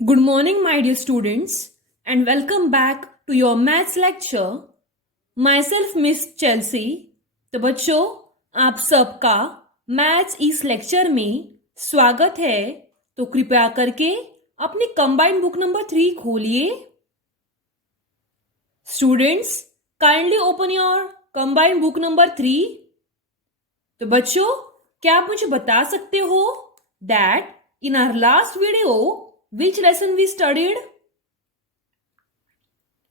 Good morning, my dear students, and welcome back to your maths lecture. Myself, Miss Chelsea. तो बच्चों, आप सबका maths इस lecture में स्वागत है। तो कृपया करके अपनी कंबाइंड बुक नंबर 3 खोलिए। Students, kindly open your combined book number 3। तो बच्चों, क्या आप मुझे बता सकते हो that in our last video which lesson we studied?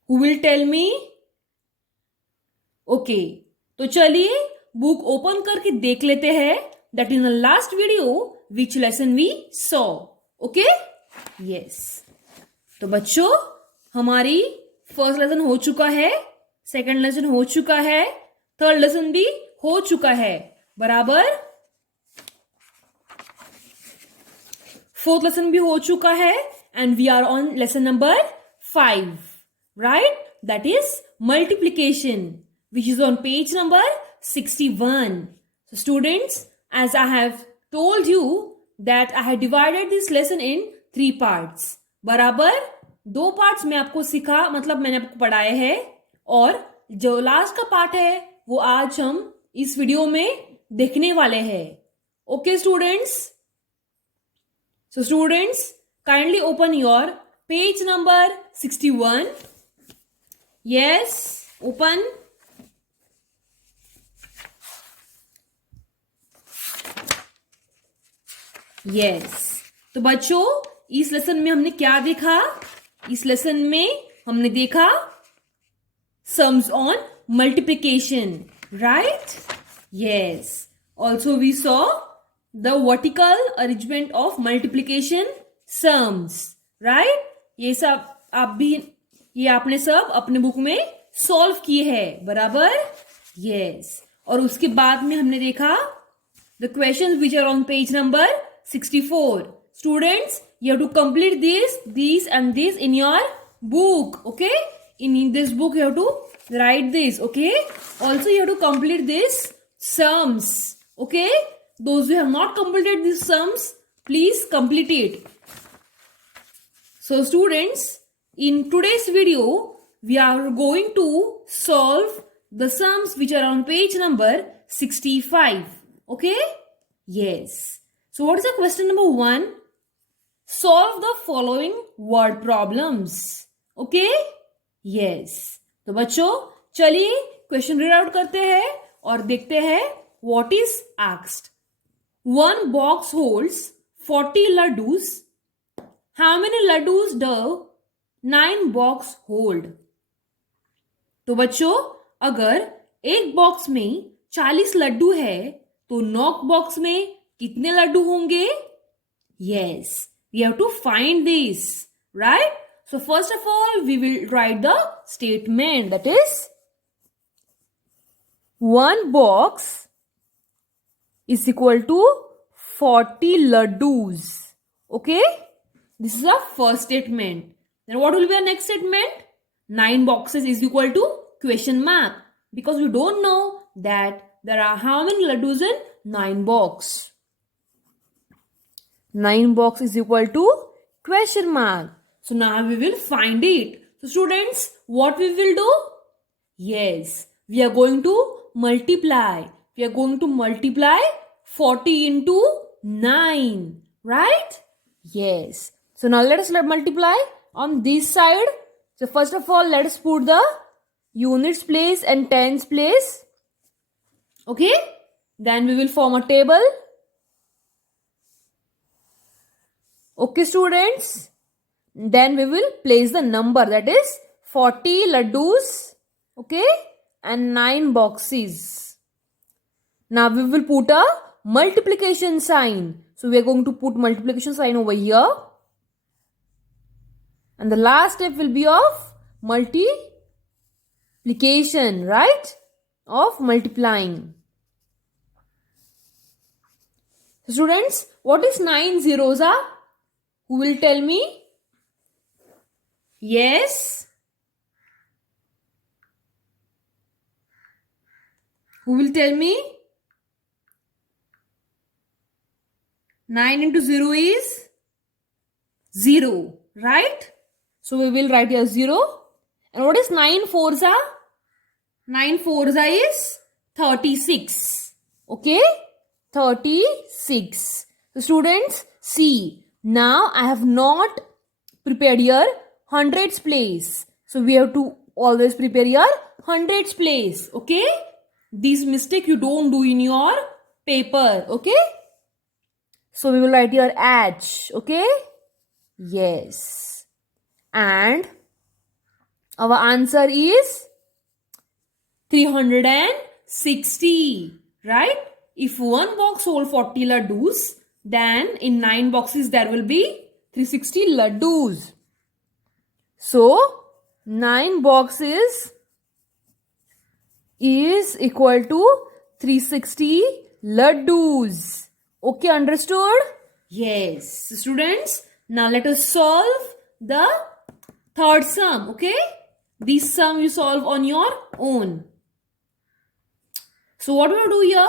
Who will tell me? Okay, तो चलिए बुक ओपन करके देख लेते हैं that in the last video which lesson we saw. Okay? Yes. तो बच्चों, हमारी फर्स्ट लेसन हो चुका है, सेकंड लेसन हो चुका है, थर्ड लेसन भी हो चुका है, बराबर। फोर्थ लेसन भी हो चुका है and we are on lesson number 5, right? That is multiplication which is on page number 61. So students, as I have told you that I have divided this lesson in 3 parts. बराबर 2 parts में आपको सिखा, मतलब मैंने आपको पढ़ाए हैं, और जो लास्ट का पार्ट है वो आज हम इस वीडियो में देखने वाले हैं. Okay students? So students, kindly open your page number 61. Yes, open. Yes. तो बच्चों, इस लेसन में हमने क्या देखा? इस लेसन में हमने देखा sums on multiplication, right? Yes. Also we saw the vertical arrangement of multiplication sums, right? ये सब आप भी, ये आपने सब अपने बुक में सॉल्व किए हैं, बराबर? Yes. और उसके बाद में हमने देखा the questions which are on page number 64. Students, you have to complete this and this in your book, okay? In this book you have to write this, okay? Also you have to complete this sums, okay? Those who have not completed these sums, please complete it. So students, in today's video, we are going to solve the sums which are on page number 65. Okay? Yes. So what is the question number 1? Solve the following word problems. Okay? Yes. तो बच्चों, चलिए question read out करते हैं और देखते हैं what is asked. One box holds 40 laddus. How many laddus does 9 box hold? तो बच्चों, अगर एक बॉक्स में 40 लड्डू है तो 9 बॉक्स में कितने लड्डू होंगे? Yes, we have to find this, right? So first of all, we will write the statement, that is one box is equal to 40 laddus. Okay? This is our first statement. Then what will be our next statement? 9 boxes is equal to question mark. Because we don't know that there are how many laddus in 9 box. 9 box is equal to question mark. So now we will find it. So students, what we will do? Yes, we are going to multiply. We are going to multiply 40 into 9, right? Yes. So now let us multiply on this side. So first of all, let us put the units place and tens place. Okay? Then we will form a table. Okay, students? Then we will place the number, that is 40 laddus. Okay? And 9 boxes. Now we will put a multiplication sign. So we are going to put multiplication sign over here. And the last step will be of multiplication, right? Of multiplying. So students, what is 9 zeros are? Who will tell me? Yes? Who will tell me? 9 into 0 is 0, right? So we will write here 0. And what is 9 fours are? 9 fours is 36. Okay? 36. So students, see. Now I have not prepared here hundreds place. So we have to always prepare here hundreds place. Okay? This mistake you don't do in your paper. Okay? So we will write here H. Okay? Yes. And our answer is 360. Right? If one box hold 40 laddus, then in 9 boxes there will be 360 laddus. So 9 boxes is equal to 360 laddus. Okay, understood? Yes. Students, now let us solve the third sum. Okay? This sum you solve on your own. So what we will do here?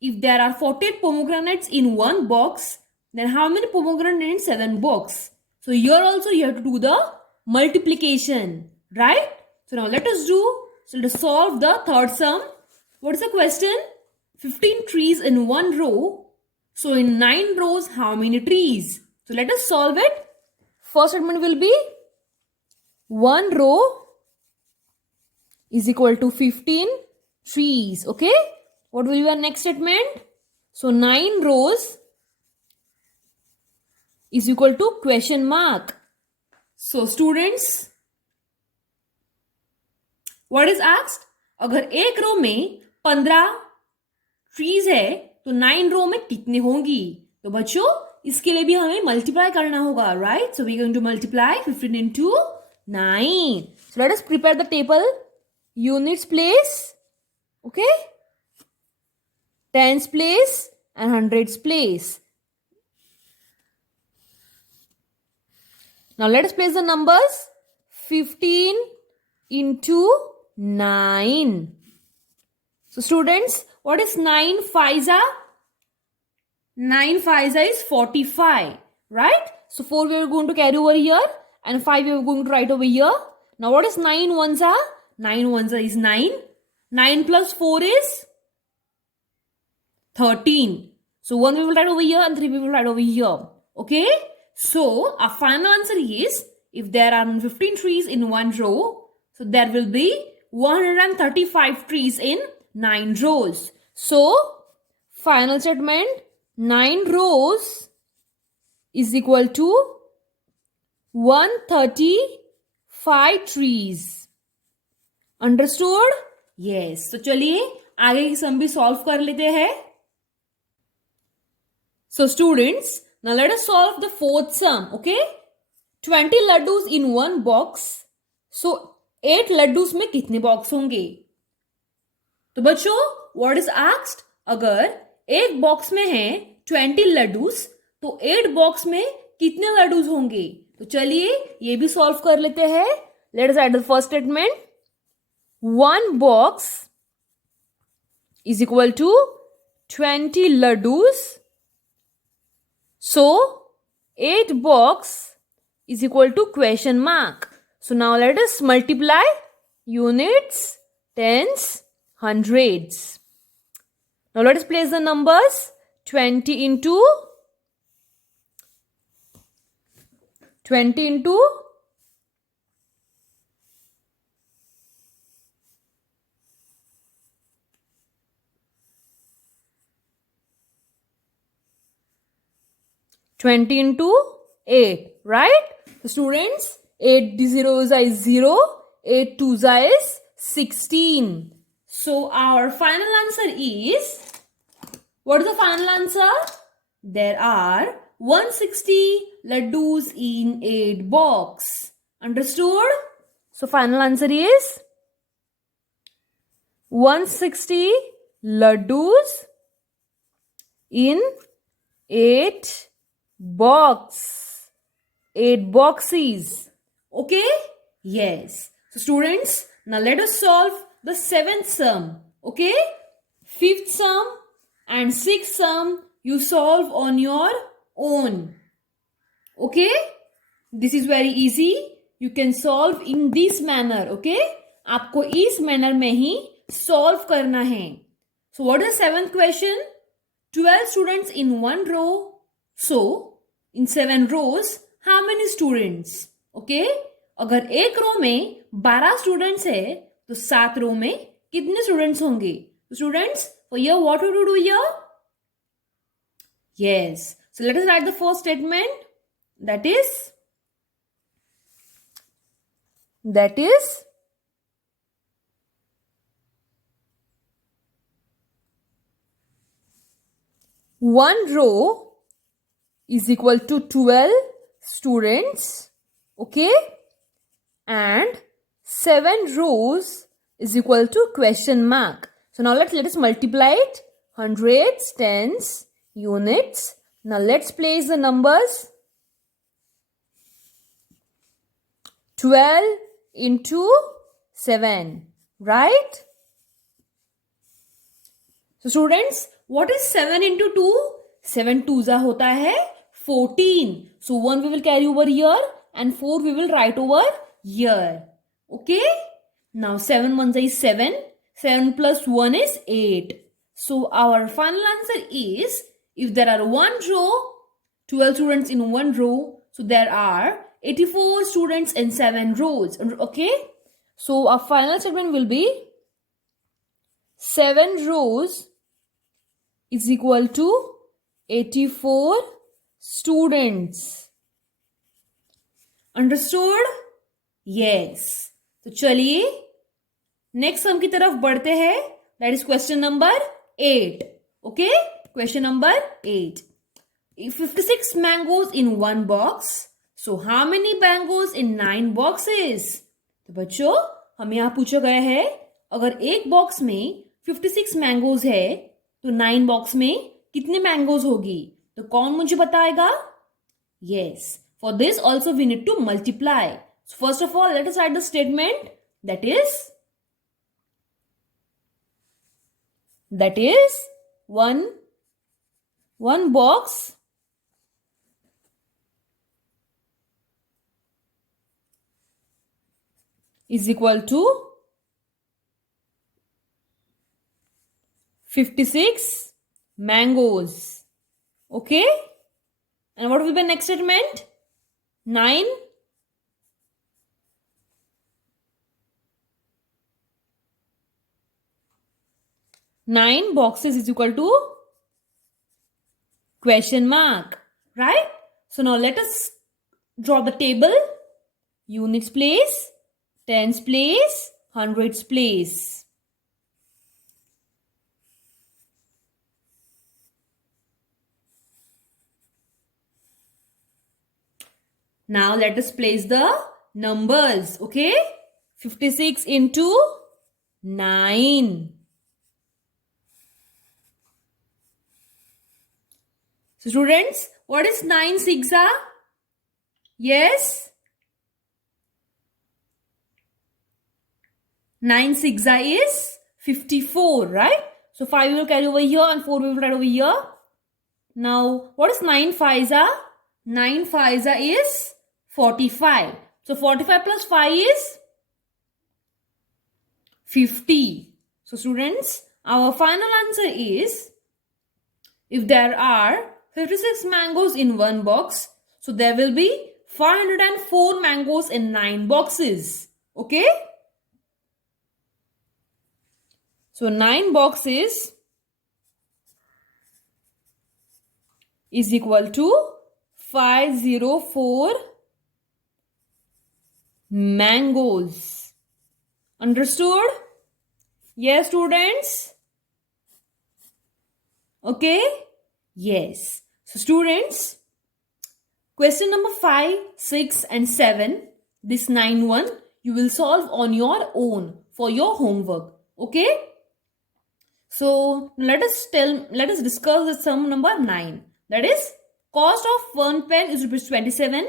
If there are 48 pomegranates in one box, then how many pomegranates in 7 box? So here also you have to do the multiplication, right? So now let us do. So let us solve the third sum. What is the question? 15 trees in one row. So in 9 rows, how many trees? So let us solve it. First statement will be 1 row is equal to 15 trees. Okay? What will be our next statement? So 9 rows is equal to question mark. So students, what is asked? अगर एक रो में 15 trees है तो 9 रो में कितने होंगी? तो बच्चों इसके लिए भी हमें मल्टीप्लाई करना होगा, right? So we going to multiply 15 into 9. So let us prepare the table. Units place, okay? Tens place and hundreds place. Now let us place the numbers. 15 into 9. So students, what is 9 5s? 9 5s is 45, right? So 4 we are going to carry over here and 5 we are going to write over here. Now what is 9 1s? 9 1s is 9. 9 plus 4 is 13. So 1 we will write over here and 3 we will write over here. Okay? So our final answer is, if there are 15 trees in one row, so there will be 135 trees in 9 rows. So final statement, 9 rows is equal to 135 trees. Understood? Yes. So चलिए आगे की सम भी solve कर लेते हैं. So students, now let us solve the fourth sum. Okay? 20 laddus in one box. So 8 laddus में कितने box होंगे? तो बच्चों, what is asked? अगर एक बॉक्स में है 20 लड्डूस, तो 8 बॉक्स में कितने लड्डूस होंगे? तो चलिए ये भी सॉल्व कर लेते हैं. Let us write the first statement. 1 box is equal to 20 laddoos. So 8 box is equal to question mark. So now let us multiply units, tens, hundreds. Now let us place the numbers. 20 into 20 into 8, right? So students, 8 zeros is 0, 8 twos is 16. So our final answer is, what is the final answer? There are 160 laddus in 8 box. Understood? So final answer is 160 laddus in 8 box. 8 boxes. Okay? Yes. So students, now let us solve the 7th sum. Okay? 5th sum and 6th sum you solve on your own. Okay? This is very easy, you can solve in this manner. Okay, आपको इस manner में ही solve करना है. So what is 7th question? 12 students in 1 row. So in 7 rows how many students? Okay, अगर एक रो में 12 students है तो 7 रो में कितने स्टूडेंट्स होंगे? Students, for here what to do here? Yes, so let us write the first statement, that is one row is equal to 12 students, okay, and 7 rows is equal to question mark. So now let us multiply it. Hundreds, tens, units. Now let's place the numbers. 12 into 7, right? So students, what is 7 into 2? 7 twos होता है 14. So 1 we will carry over here and 4 we will write over here. Okay? Now 7 ones is 7. 7 plus 1 is 8. So our final answer is, if there are 1 row, 12 students in 1 row, so there are 84 students in 7 rows. Okay? So our final statement will be 7 rows is equal to 84 students. Understood? Yes. तो चलिए next sum की तरफ बढ़ते हैं. That is question number 8. Okay, question number 8. 56 mangoes in 1 box. So how many mangoes in 9 boxes? तो बच्चों, हमें यहां पूछा गया है अगर एक बॉक्स में 56 मैंगोज है तो 9 बॉक्स में कितने मैंगोज होगी? तो कौन मुझे बताएगा? Yes, for this also we need to multiply. First of all let us write the statement, that is one box is equal to 56 mangoes. Okay, and what will be the next statement? 9 boxes is equal to question mark, right? So now let us draw the table. Units place, tens place, hundreds place. Now let us place the numbers. Okay, 56 into 9. So students, what is 9 6 are? Yes, 9 6 is 54, right? So 5 we will carry over here and 4 we will write over here. Now what is 9 5 are? 9 5 is 45. So 45 plus 5 is 50. So students, our final answer is, if there are 56 mangoes in 1 box, so there will be 504 mangoes in 9 boxes. Okay? So 9 boxes is equal to 504 mangoes. Understood? Yes, students? Okay? Yes. So students, question number 5, 6 and 7, this 9 one, you will solve on your own for your homework. Okay? So let us discuss the sum number 9. That is, cost of 1 pen is rupees 27.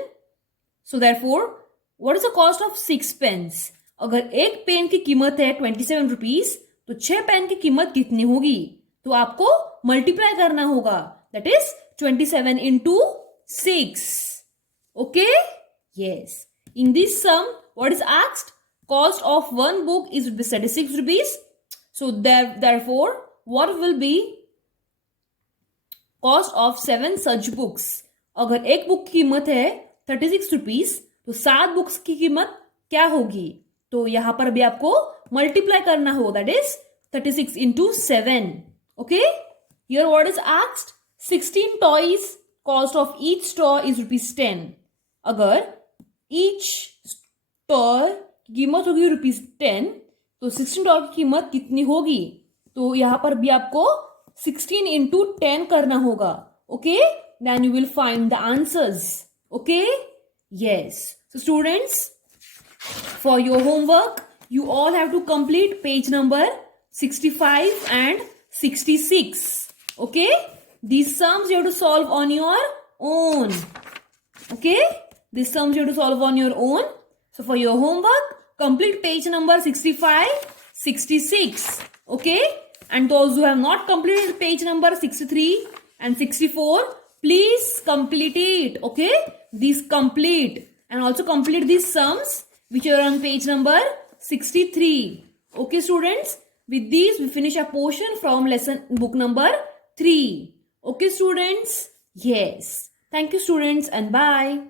So therefore, what is the cost of 6 pens? अगर एक pen की कीमत है 27 rupees तो 6 pen की कीमत कितनी होगी? तो आपको मल्टीप्लाई करना होगा. That is 27 into 6. Okay? Yes. In this sum, what is asked? Cost of one book is 36 rupees. So therefore, what will be cost of 7 such books? अगर एक बुक की कीमत है 36 रुपीज, तो 7 बुक्स की कीमत क्या होगी? तो यहां पर भी आपको मल्टीप्लाई करना होगा, that is 36 into 7. Okay? Here what is asked? 16 toys, cost of each toy is rupees 10. अगर each toy की कीमत होगी rupees 10, तो 16 टॉय की कीमत कितनी होगी? तो यहां पर भी आपको 16 into 10 करना होगा. Okay? Then you will find the answers. Okay? Yes. So students, for your homework, you all have to complete page number 65 and 66. Okay? These sums you have to solve on your own. Okay? These sums you have to solve on your own. So for your homework, complete page number 65, 66. Okay? And those who have not completed page number 63 and 64, please complete it. Okay? These complete. And also complete these sums which are on page number 63. Okay, students? With these, we finish a portion from lesson book number 3. Okay, students? Yes. Thank you, students, and bye.